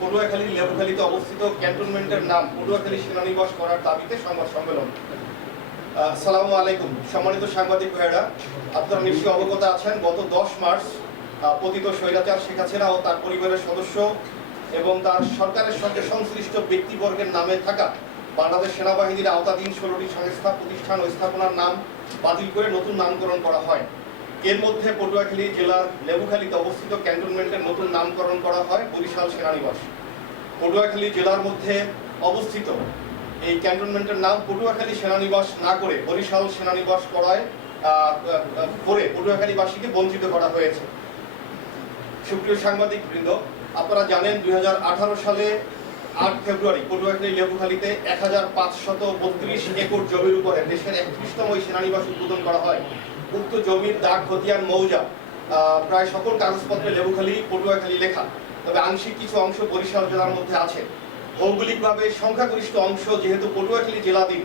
পটুয়াখালী লেবুখালীতে অবস্থিত ক্যান্টনমেন্টের নাম পটুয়াখালী সেনানিবাস করার দাবিতে সংবাদ সম্মেলন। আসসালামু আলাইকুম। সম্মানিত সাংবাদিক ভাইয়েরা, আপনারা নিশ্চয়ই অবগত আছেন, গত দশ মার্চ পতিত স্বৈরাচার শেখ হাসিনা ও তার পরিবারের সদস্য এবং তার সরকারের সঙ্গে সংশ্লিষ্ট ব্যক্তিবর্গের নামে থাকা বাংলাদেশ সেনাবাহিনীর আওতাধীন ষোলোটি সংস্থা প্রতিষ্ঠান ও স্থাপনার নাম বাতিল করে নতুন নামকরণ করা হয়। এর মধ্যে পটুয়াখালী জেলার লেবুখালীতে অবস্থিত ক্যান্টনমেন্টের নতুন নামকরণ করা হয় বরিশাল সেনানিবাস। পটুয়াখালী জেলার মধ্যে অবস্থিত এই ক্যান্টনমেন্টের নাম পটুয়াখালী সেনানিবাস না করে বরিশাল সেনানিবাস করায় করে পটুয়াখালীবাসীকে বঞ্চিত করা হয়েছে। সুপ্রিয় সাংবাদিক বৃন্দ আপনারা জানেন দুই হাজার আঠারো সালে আট ফেব্রুয়ারি পটুয়াখালী লেবুখালীতে এক হাজার পাঁচশত বত্রিশ একর জমির উপরে দেশের একত্রিশতম সেনানিবাস উদ্বোধন করা হয়। উক্ত জমির দাগ, খতিয়ান, মৌজা প্রায় সকল কাগজপত্রে লেবুখালী, পটুয়াখালী লেখা। তবে আংশিক কিছু অংশ বরিশাল জেলার মধ্যে আছে। ভৌগোলিকভাবে সংখ্যাগরিষ্ঠ অংশ যেহেতু পটুয়াখালী জেলাধীন,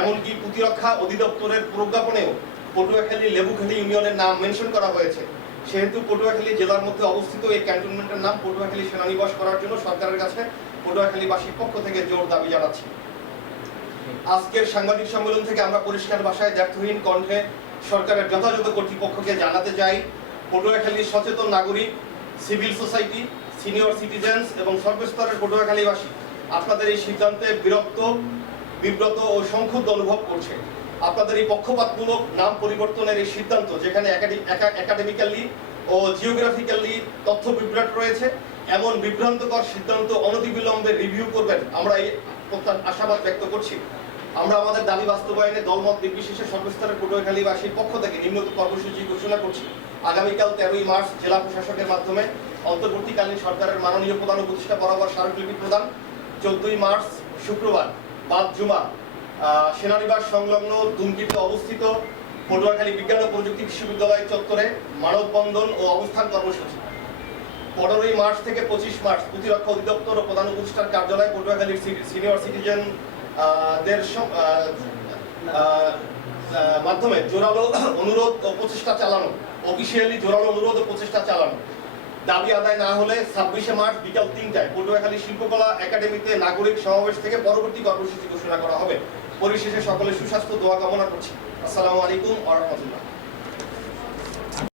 এমনকি প্রতিরক্ষা অধিদপ্তরের প্রজ্ঞাপনেও পটুয়াখালী লেবুখালী ইউনিয়নের নাম মেনশন করা হয়েছে। সেহেতু পটুয়াখালী জেলার মধ্যে অবস্থিত এই ক্যান্টনমেন্টের নাম পটুয়াখালী সেনানিবাস করার জন্য সরকারের কাছে পটুয়াখালীবাসীর পক্ষ থেকে জোর দাবি জানাচ্ছি। আজকের সাংবাদিক সম্মেলন থেকে আমরা পরিষ্কার ভাষায় ব্যর্থহীন কণ্ঠে সরকারের যথাযথ কর্তৃপক্ষকে জানাতে চাই। পটুয়াখালীর সচেতন নাগরিক, সিভিল সোসাইটি, সিনিয়র সিটিজেন্স এবং সর্বস্তরের পটুয়াখালীবাসী, আপনাদের এই সিদ্ধান্তে বিরক্ত বিব্রত ও সংক্ষুব্ধ অনুভব করছে। আপনাদের এই পক্ষপাতমূলক নাম পরিবর্তনের এই সিদ্ধান্ত, যেখানে একাডেমিক্যালি ও জিওগ্রাফিক্যালি তথ্য বিভ্রাট রয়েছে, এমন বিভ্রান্তকর সিদ্ধান্ত অনতিবিলম্বে রিভিউ করবেন, আমরা এই আশাবাদ ব্যক্ত করছি। আমরা আমাদের দাবি বাস্তবায়নে দলমত নির্বিশেষে সর্বস্তরের পটুয়াখালীবাসীর পক্ষ থেকে নিম্নত কর্মসূচি ঘোষণা করছি। আগামীকাল তেরোই মার্চ জেলা প্রশাসকের মাধ্যমে অন্তর্বর্তীকালীন সরকারের মাননীয় প্রধান উপদেষ্টা বরাবর স্মারকলিপি প্রদান। চোদ্দই মার্চ শুক্রবার। বাদ জুমা সেনানিবাস সংলগ্ন দুমকিতে অবস্থিত পটুয়াখালী বিজ্ঞান ও প্রযুক্তি বিশ্ববিদ্যালয় চত্বরে মানববন্ধন ও অবস্থান কর্মসূচি। পনেরোই মার্চ থেকে পঁচিশ মার্চ প্রতিরক্ষা অধিদপ্তর ও প্রধান উপদেষ্টার কার্যালয় পটুয়াখালীর সিনিয়র সিটিজেন দের মাধ্যমে জোরালো অনুরোধ ও প্রচেষ্টা চালানো। অফিসিয়ালি জোরালো অনুরোধ ও প্রচেষ্টা চালানো। দাবি আদায় না হলে ছাব্বিশে মার্চ বিকাল তিনটায় পটুয়াখালী শিল্পকলা একাডেমিতে নাগরিক সমাবেশ থেকে পরবর্তী কর্মসূচি ঘোষণা করা হবে। পরিশেষে সকলে সুস্বাস্থ্য, দোয়া কামনা করছি। আসসালামু আলাইকুম আ